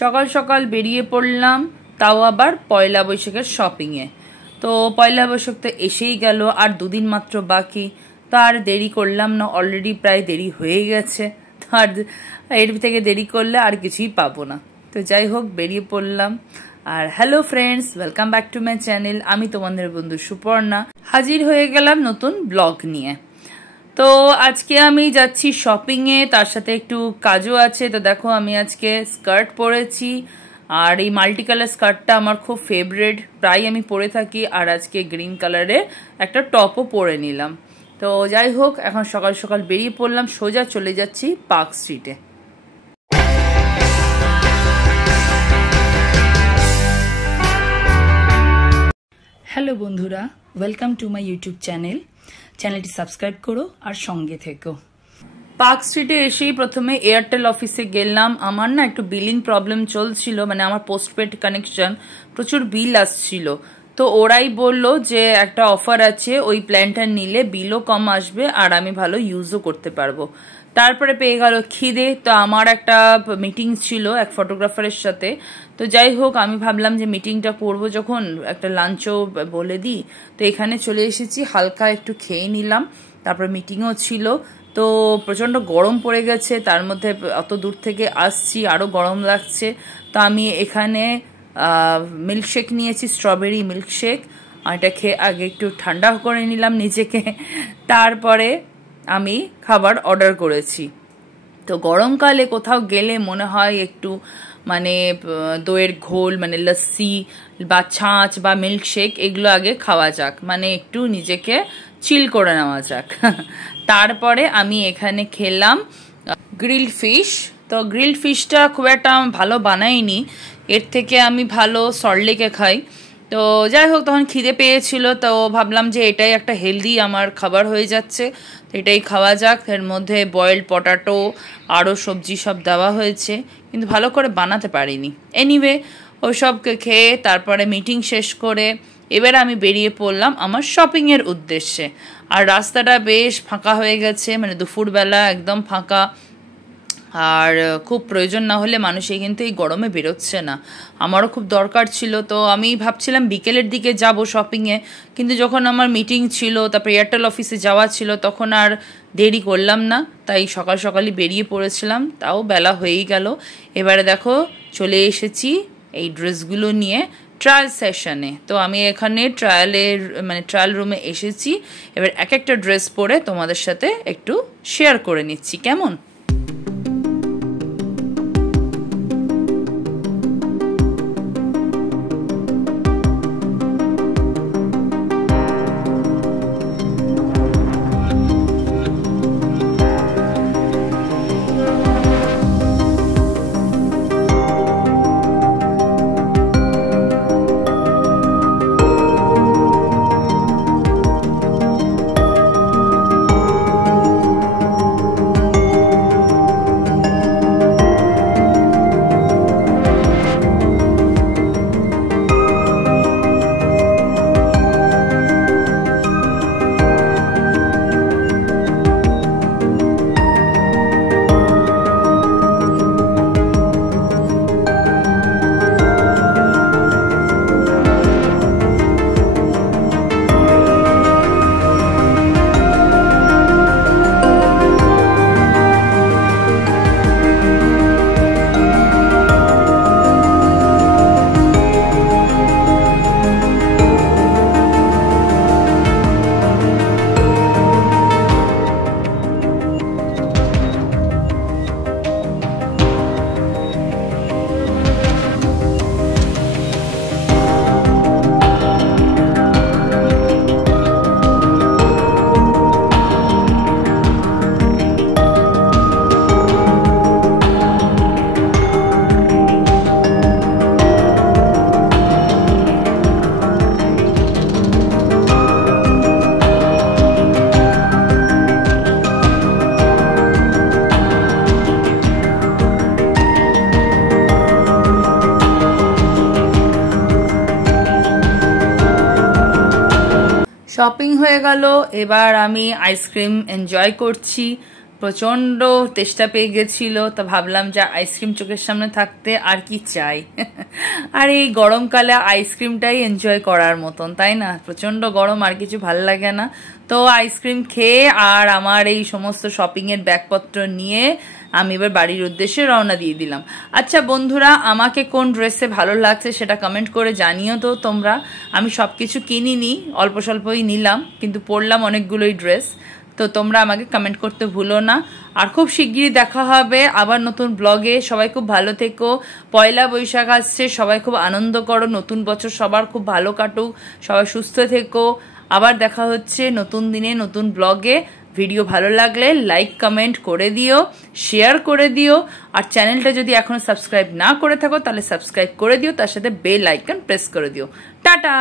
সকাল সকাল বেরিয়ে পড়লাম, তাও আবার পয়লা বৈশাখের শপিংয়ে। তো পয়লা বৈশাখ তো এসেই গেল, আর দুদিন মাত্র বাকি। তো আর দেরি করলাম না, অলরেডি প্রায় দেরি হয়ে গেছে। তো আর এর থেকে দেরি করলে আর কিছুই পাবো না। তো যাই হোক, বেরিয়ে পড়লাম। আর hello friends, welcome back to my channel. আমি তোমাদের বন্ধু সুপর্ণা, হাজির হয়ে গেলাম নতুন ব্লগ নিয়ে। তো আজকে আমি যাচ্ছি শপিংয়ে, তার সাথে একটু কাজও আছে। তো দেখো, আমি আজকে স্কার্ট পরেছি, আর এই মাল্টি কালার স্কার্টটা আমার খুব ফেভারিট, প্রায় আমি পরে থাকি। আর আজকে গ্রিন কালারের একটা টপও পরে নিলাম। তো যাই হোক, এখন সকাল সকাল বেরিয়ে পড়লাম, সোজা চলে যাচ্ছি পার্ক স্ট্রিটে। হ্যালো বন্ধুরা, welcome to my YouTube channel. চ্যানেলটি সাবস্ক্রাইব করো আর সঙ্গে থেকো। পার্ক স্ট্রিটে এসেই প্রথমে এয়ারটেল অফিসে গেলাম। আমার না একটু বিলিং প্রবলেম চলছিল, মানে আমার পোস্টপেড কানেকশন, প্রচুর বিল আসছিল। তো ওরাই বললো যে একটা অফার আছে, ওই প্ল্যানটা নিলে বিলও কম আসবে আর আমি ভালো ইউজও করতে পারবো। তারপরে পেয়ে গেল খিদে। তো আমার একটা মিটিং ছিল এক ফটোগ্রাফারের সাথে। তো যাই হোক, আমি ভাবলাম যে মিটিংটা করবো যখন, একটা লাঞ্চও বলে দিই। তো এখানে চলে এসেছি, হালকা একটু খেয়ে নিলাম। তারপর মিটিংও ছিল। তো প্রচণ্ড গরম পড়ে গেছে, তার মধ্যে অত দূর থেকে আসছি, আরও গরম লাগছে। তো আমি এখানে মিল্কশেক নিয়েছি, স্ট্রবেরি মিল্কশেক। আর এটা খেয়ে আগে একটু ঠান্ডা করে নিলাম নিজেকে, তারপরে আমি খাবার অর্ডার করেছি। তো গরমকালে কোথাও গেলে মনে হয় একটু মানে দইয়ের ঘোল, মানে লস্যি বা ছাঁচ বা মিল্কশেক, এগুলো আগে খাওয়া যাক, মানে একটু নিজেকে চিল করে নেওয়া যাক। তারপরে আমি এখানে খেলাম গ্রিলড ফিশ। তো গ্রিলড ফিশটা খুব একটা ভালো বানাইনি, এর থেকে আমি ভালো সল্টলেকে খাই। তো যাই হোক, তখন খিদে পেয়েছিল, তো ভাবলাম যে এটাই একটা হেলদি আমার খাবার হয়ে যাচ্ছে, তো এটাই খাওয়া যাক। এর মধ্যে বয়েলড পটাটো, আরও সবজি সব দেওয়া হয়েছে, কিন্তু ভালো করে বানাতে পারিনি। এনিওয়ে, ওসবকে খেয়ে তারপরে মিটিং শেষ করে এবার আমি বেরিয়ে পড়লাম আমার শপিংয়ের উদ্দেশ্যে। আর রাস্তাটা বেশ ফাঁকা হয়ে গেছে, মানে দুপুরবেলা একদম ফাঁকা। আর খুব প্রয়োজন না হলে মানুষে কিন্তু এই গরমে বেরোচ্ছে না। আমারও খুব দরকার ছিল, তো আমি ভাবছিলাম বিকেলের দিকে যাব শপিংয়ে, কিন্তু যখন আমার মিটিং ছিল, তারপর এয়ারটেল অফিসে যাওয়া ছিল, তখন আর দেরি করলাম না, তাই সকাল সকালই বেরিয়ে পড়েছিলাম। তাও বেলা হয়েই গেল। এবারে দেখো, চলে এসেছি এই ড্রেসগুলো নিয়ে ট্রায়াল সেশনে। তো আমি এখানে ট্রায়াল রুমে এসেছি। এবার এক একটা ড্রেস পরে তোমাদের সাথে একটু শেয়ার করে নিচ্ছি, কেমন? শপিং হয়ে গেল, এবার আমি আইসক্রিম এনজয় করছি। প্রচন্ড তেষ্টা পেয়ে গেছিল, তো ভাবলাম যে আইসক্রিম চোখের সামনে থাকতে আর কি চাই। আর এই গরমকালে আইসক্রিমটাই এনজয় করার মতন, তাই না? প্রচন্ড গরম, আর কিছু ভাল লাগে না। তো আইসক্রিম খেয়ে আর আমার এই সমস্ত শপিং এর ব্যাগপত্র নিয়ে আমি এবার বাড়ির উদ্দেশ্যে রওনা দিয়ে দিলাম। আচ্ছা বন্ধুরা, আমাকে কোন ড্রেসে ভালো লাগছে সেটা কমেন্ট করে জানিও তো তোমরা। আমি সবকিছু কিনিনি, অল্প স্বল্পই নিলাম, কিন্তু পরলাম অনেকগুলোই ড্রেস। তো তোমরা আমাকে কমেন্ট করতে ভুলো না। আর খুব শিগগিরই দেখা হবে আবার নতুন ব্লগে। সবাই খুব ভালো থেকো। পয়লা বৈশাখ আসছে, সবাই খুব আনন্দ করো। নতুন বছর সবার খুব ভালো কাটুক, সবাই সুস্থ থেকো। আবার দেখা হচ্ছে নতুন দিনে নতুন ব্লগে। ভিডিও ভালো লাগলে লাইক কমেন্ট করে দিও, শেয়ার করে দিও। আর চ্যানেলটা যদি এখনো সাবস্ক্রাইব না করে থাকো তাহলে সাবস্ক্রাইব করে দিও, তার সাথে বেল আইকন প্রেস করে দিও। টাটা।